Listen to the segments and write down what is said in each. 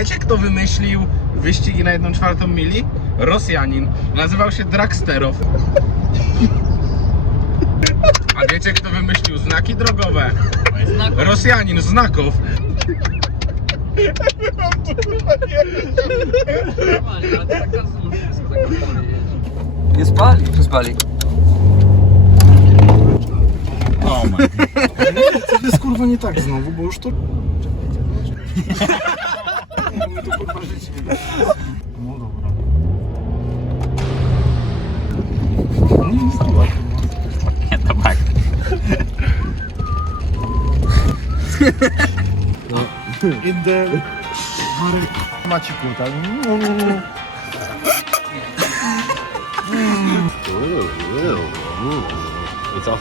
wiecie kto wymyślił wyścigi na 1 czwartą mili? Rosjanin. Nazywał się Dragsterow. A wiecie kto wymyślił znaki drogowe? Rosjanin, znaków. Nie spali? Czy spali? To jest kurwa nie tak znowu, bo już to... To kurwa życie. No dobra. Nie jest zła Nie, to tak. In the... Maciku, tak? I co?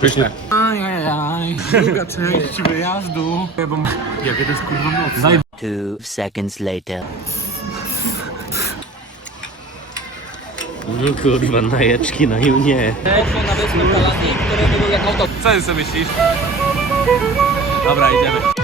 Pyszne. Ajajaj, druga część wyjazdu. Jakie to jest kurwa mocne. Two seconds later. No kurwa, najeczki na junie. Poszło na wyspę Kaladii, które były jak auto. Co ty sobie myślisz? Dobra, idziemy.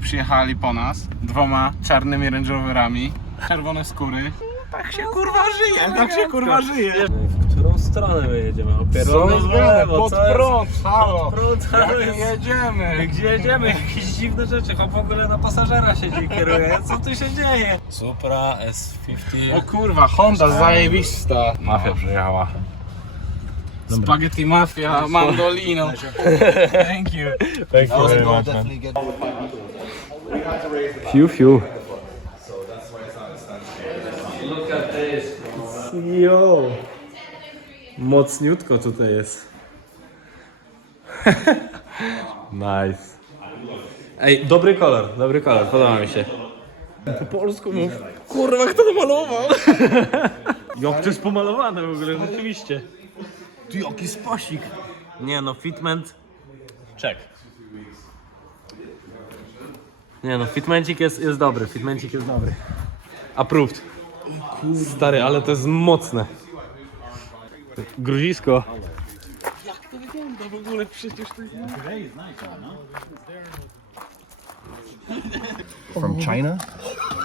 Przyjechali po nas dwoma czarnymi Range Roverami, czerwone skóry. Tak się kurwa żyje, tak się kurwa żyje. W którą stronę my jedziemy? Opieramy w lewo, pod co jest? prąd, halo. prąd, Jak jest... jedziemy. Gdzie jedziemy? Jakieś dziwne rzeczy. Chłop w ogóle na pasażera siedzi i kieruje. Co tu się dzieje? Supra S50. O kurwa, Honda zajebista. Mafia przyjechała. Spaghetti Mafia, Mandolino. Thank you. Thank you very much, man. Fiu, fiu. Jo. Mocniutko tutaj jest. nice. Ej, dobry kolor, dobry kolor, podoba mi się. Po polsku mów. Kurwa, kto to malował? Jak to jest pomalowane w ogóle, rzeczywiście. Ty jaki spasik. Nie no, fitment. Check. Nie no, fitmencik jest, jest dobry, fitmencik jest dobry. Approved. Stary, ale to jest mocne. Gruzisko. From China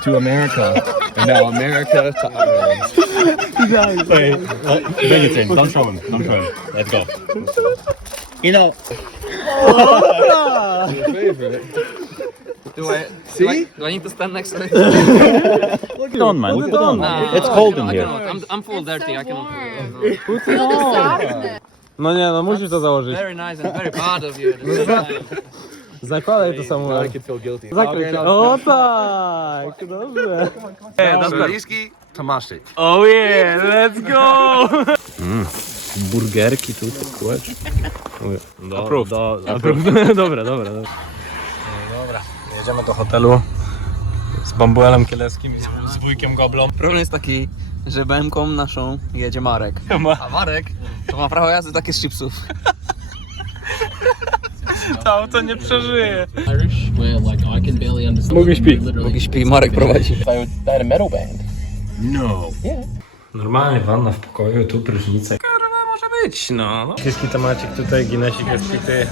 to America. And now America to Ireland. Bring it in, don't show him, don't show him. Let's go. You know, ah. Do I, See? do I, do I need to stand next to it? Put it on, man. Put it on. Nah, It's cold in I here. cannot. I'm, I'm full dirty. I cannot. No nie, no musisz to założyć. Very nice and very proud of you. Zakładaj to samo. Zakryj się. O tak, dobrze. Bliski Tomaszczyk. Oh yeah, let's go! burgerki tutaj, kółeczki. Do, approved. Do, approved. dobra, dobra, dobra. Dobra, jedziemy do hotelu z bambuelem kieleskim i z, z wujkiem goblą. Problem jest taki, że BM-ką naszą jedzie Marek. A Marek to ma prawo jazdy takie z chipsów. To auto nie przeżyje. Mówi śpi. Mówi śpi, Marek prowadzi. band. Normalnie wanna w pokoju, tu prysznice. Kurwa, może być, no. Kiski tomacik tutaj, ginesik jest pity.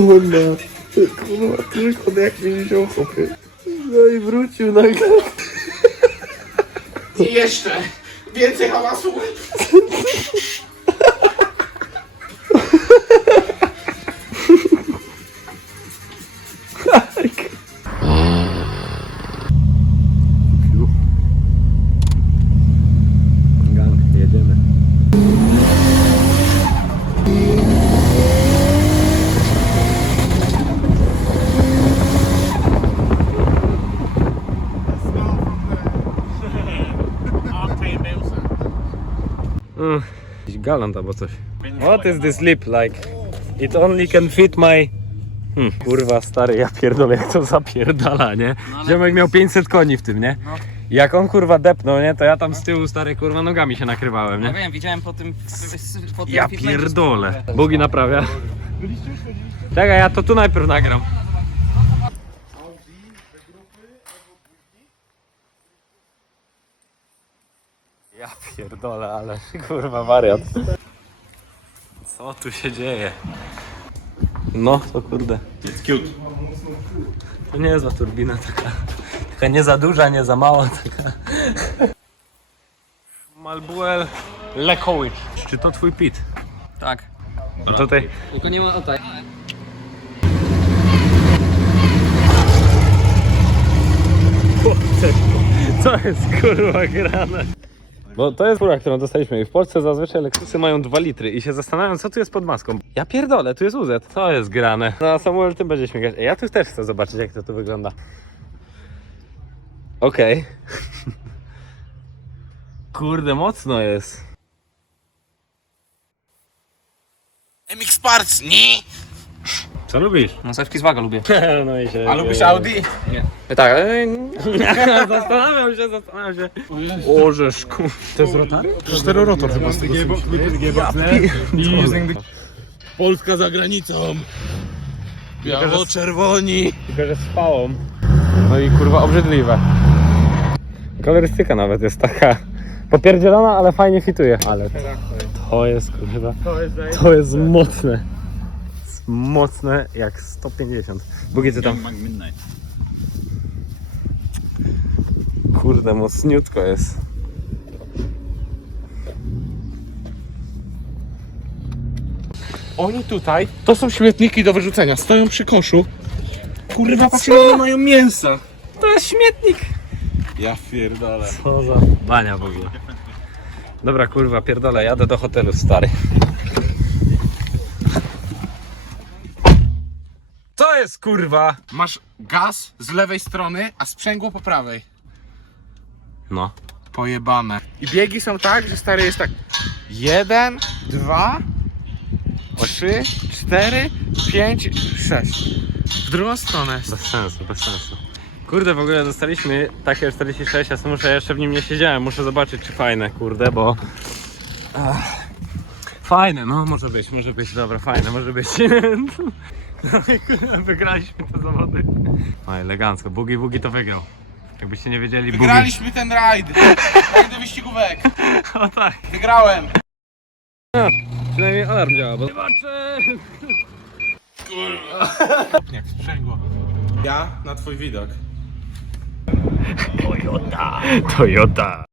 Ma? Kurwa, tylko jak mnie wziął chłopie. No i wrócił nagle. I jeszcze więcej hałasu. galant albo coś. What is this lip like? It only can fit my... Hmm, kurwa stary, ja pierdolę jak to zapierdala, nie? Ziomek miał 500 koni w tym, nie? Jak on kurwa depnął, nie? To ja tam z tyłu stary kurwa nogami się nakrywałem, Ja nie? wiem, widziałem po tym... Po tym Ja pierdolę. Bugi naprawia. Czekaj, ja to tu najpierw nagram. Ja pierdolę, ale kurwa wariat. Co tu się dzieje? No, to kurde. Jest cute. To nie jest turbina taka. Taka nie za duża, nie za mała, taka. Malbuel Lekowicz. Czy to twój pit? Tak. No tutaj. Tylko nie ma... O tak. Co jest kurwa grane? Bo to jest fura, którą dostaliśmy i w Polsce zazwyczaj elektrycy mają 2 litry i się zastanawiam co tu jest pod maską. Ja pierdolę, tu jest UZ. Co jest grane? No Samuel tym będzie śmigać. Ja tu też chcę zobaczyć jak to tu wygląda. Okej. Kurde, mocno jest. MX Parts, nie! Co lubisz? No Sewki z Waga lubię. no i się... A lubisz Audi? Tak, zastanawiam się, zastanawiam się. Orzeszku. To jest rotary? Czterorotor chyba z tego Polska za granicą. Biało-czerwoni. Tylko, że z pałą. No i kurwa obrzydliwe. Kolorystyka nawet jest taka popierdzielona, ale fajnie fituje. Ale to jest kurwa, to jest mocne. Mocne jak 150. Bugi co tam? Kurde, mocniutko jest. Oni tutaj, to są śmietniki do wyrzucenia. Stoją przy koszu. Kurwa, patrz ile mają mięsa. To jest śmietnik. Ja pierdolę. Co za bania w ogóle. Dobra kurwa, pierdolę, jadę do hotelu stary. Jest kurwa! Masz gaz z lewej strony, a sprzęgło po prawej. No. Pojebane. I biegi są tak, że stary jest tak. Jeden, dwa, trzy, cztery, pięć, sześć. W drugą stronę. Bez sensu, bez sensu. Kurde, w ogóle dostaliśmy takie 46, ja sobie muszę, jeszcze w nim nie siedziałem, muszę zobaczyć czy fajne, kurde, bo... Ach. Fajne, no może być, może być, dobra, fajne, może być. No Wygraliśmy te zawody. No elegancko, Bugi Bugi to wygrał. Jakbyście nie wiedzieli, Bugi... Wygraliśmy ten rajd. Rajd wyścigówek. O tak. Wygrałem. Przynajmniej alarm działa, bo... Zobaczę! Jak sprzęgło. Ja na twój widok. Toyota!